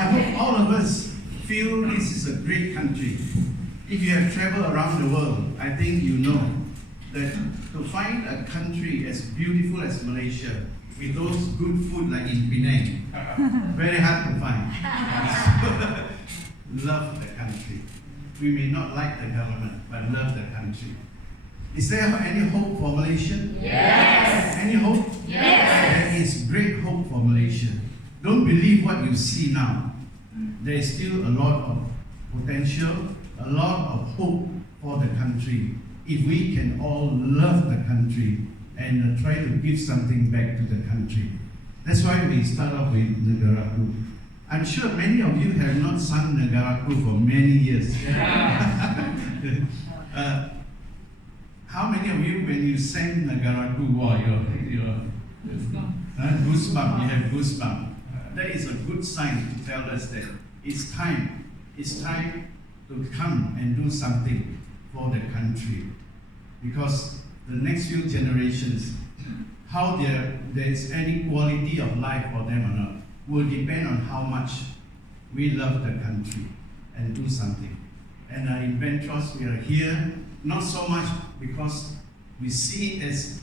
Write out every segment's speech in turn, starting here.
I hope all of us feel this is a great country. If you have traveled around the world, I think you know that to find a country as beautiful as Malaysia, with those good food like in Penang, very hard to find. Love the country. We may not like the government, but love the country. Is there any hope for Malaysia? Yes. Any hope? Yes. There is great hope for Malaysia. Don't believe what you see now. There is still a lot of potential, a lot of hope for the country. If we can all love the country and try to give something back to the country. That's why we start off with Negaraku. I'm sure many of you have not sung Negaraku for many years. How many of you, when you sang Negaraku, wow, you're goosebumps, you have goosebumps. That is a good sign to tell us that it's time to come and do something for the country. Because the next few generations, how there's any quality of life for them or not, will depend on how much we love the country and do something. And in Ventros, we are here, not so much because we see it as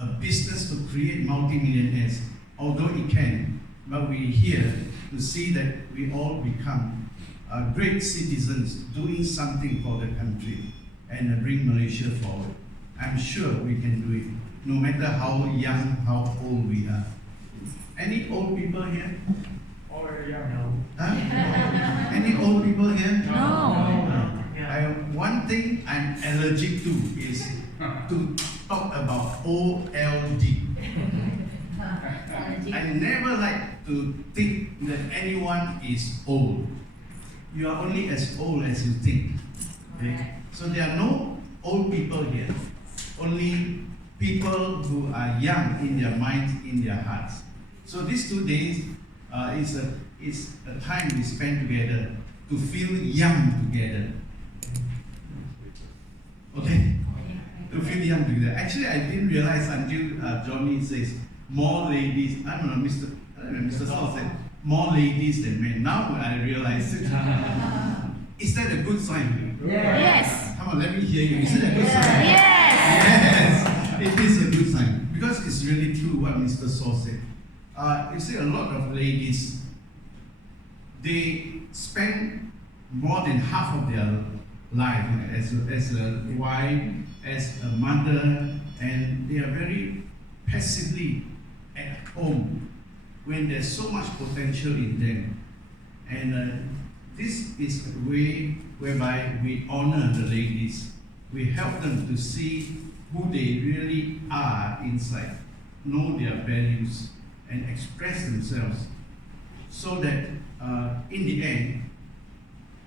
a business to create multi-millionaires, although it can, but we're here to see that we all become great citizens doing something for the country and bring Malaysia forward. I'm sure we can do it, no matter how young, how old we are. Any old people here? Oh, yeah, no. Huh? Any old people here? No. One thing I'm allergic to is to talk about old. I never like to think that anyone is old. You are only as old as you think. Okay? So there are no old people here. Only people who are young in their minds, in their hearts. So these 2 days is a time we spend together to feel young together. Okay? To feel young together. Actually, I didn't realize until Johnny says more ladies. I don't know, Mr. Saul said more ladies than men. Now I realize it. Is that a good sign? Yes. Come on, let me hear you. Is it a good sign? Yes. Yes, it is a good sign because it's really true what Mr. Saul said. You see, a lot of ladies, they spend more than half of their life as a wife, as a mother, and they are very passively at home when there's so much potential in them. And this is a way whereby we honor the ladies. We help them to see who they really are inside, know their values, and express themselves. So that in the end,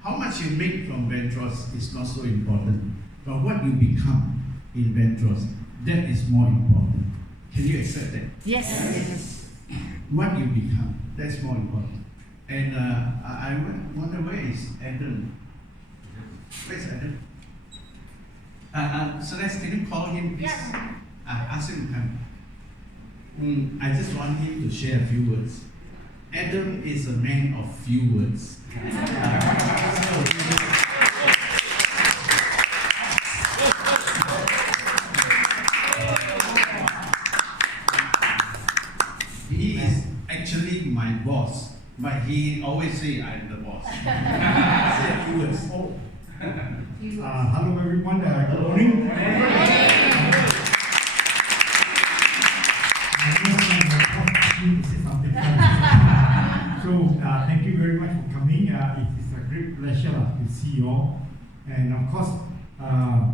how much you make from Ventros is not so important, but what you become in Ventros, that is more important. Can you accept that? Yes. What you become, that's more important. And I wonder, where is Adam? Where's Adam? Celeste, can you call him, please? Yeah. Ask him to come. I just want him to share a few words. Adam is a man of few words. He is actually my boss, but he always say I'm the boss. Say a few words. Hello everyone, good morning. So thank you very much for coming. It is a great pleasure to see you all. And of course,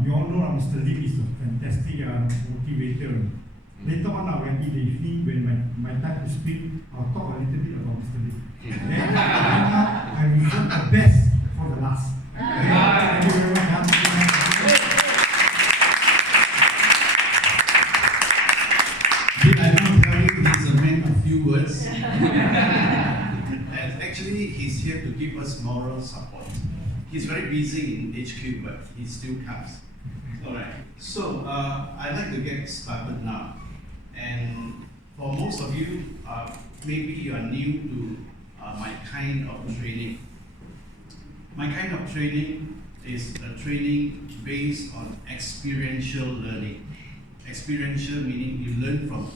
you all know Mr. Lee is a fantastic motivator. Later on, when in the evening, when my time to speak, I'll talk a little bit about Mr. Lee. Then I reserve the best for the last. Thank you very much. Did I not tell you he's a man of few words? Actually, he's here to give us moral support. He's very busy in HQ, but he still comes. All right. So I'd like to get started now. And for most of you, maybe you are new to my kind of training. My kind of training is a training based on experiential learning. Experiential meaning you learn from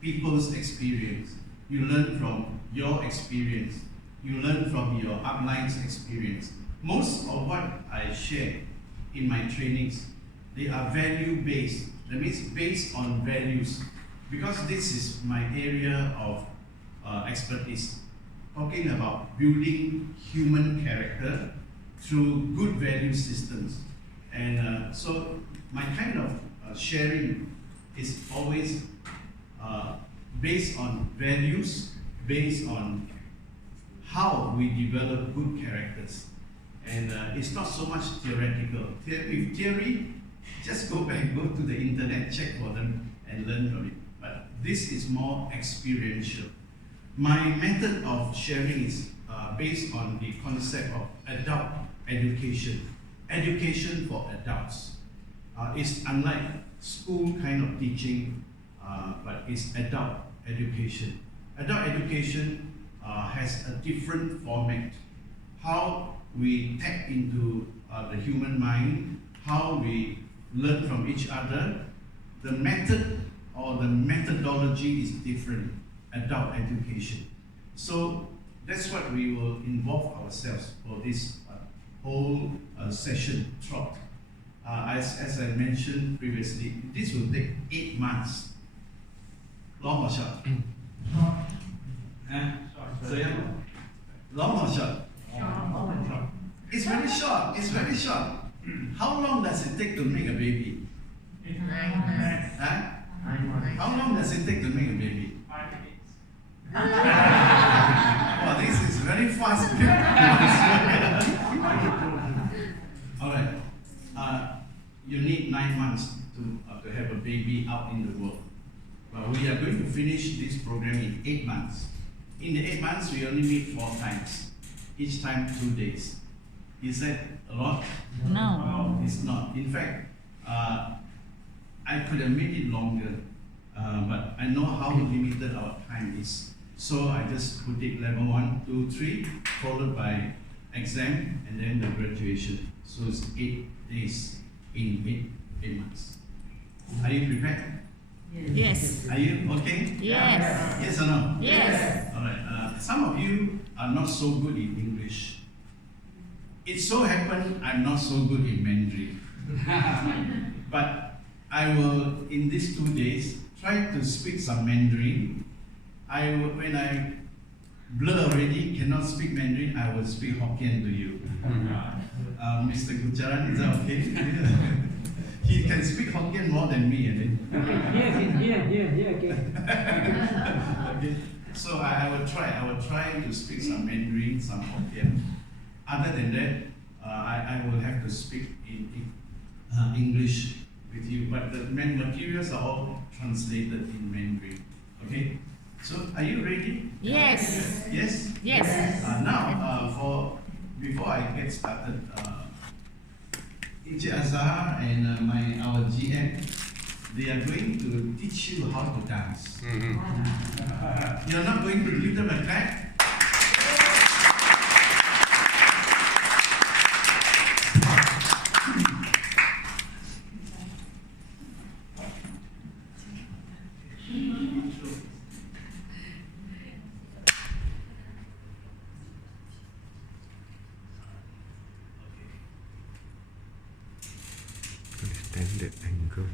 people's experience. You learn from your experience. You learn from your upline's experience. Most of what I share in my trainings, they are value-based. That means based on values. Because this is my area of expertise. Talking about building human character through good value systems. And so my kind of sharing is always based on values, based on how we develop good characters. And it's not so much theoretical. With theory, just go back, go to the internet, check for them, and learn from it. But this is more experiential. My method of sharing is based on the concept of adult education. Education for adults. It's unlike school kind of teaching, but it's adult education. Adult education has a different format. How we tap into the human mind, how we learn from each other. The method or the methodology is different, adult education. So that's what we will involve ourselves for this whole session, TROT. As I mentioned previously, this will take 8 months. Long or short? So yeah, long or short? It's very short. It's very short. How long does it take to make a baby? 9 months. Huh? How long does it take to make a baby? 5 minutes. Wow, this is very fast. All right. You need 9 months to have a baby out in the world. But we are going to finish this program in 8 months. In the 8 months, we only meet 4 times. Each time 2 days. Is that a lot? No. It's not. In fact, I could have made it longer, but I know how limited our time is. So I just put it level 1, 2, 3, followed by exam and then the graduation. So it's 8 days in 8 months. Are you prepared? Yes. Are you okay? Yes. Yes or no? Yes. All right. Some of you are not so good in English. It so happened I'm not so good in Mandarin. But I will, in these 2 days, try to speak some Mandarin. When I blur already, cannot speak Mandarin, I will speak Hokkien to you. Mr. Gujaran, is that okay? He can speak Hokkien more than me, I think. Okay. So I will try to speak some Mandarin, some Hokkien. Other than that, I will have to speak in English with you. But the materials are all translated in Mandarin. Okay. So are you ready? Yes. Yes. Yes. Now, before I get started, Encik Azhar and our GM, they are going to teach you how to dance. You're not going to give them a clap? Standard angle.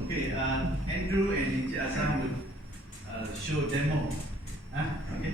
Okay, Andrew and Encik Azhar will show demo. Okay.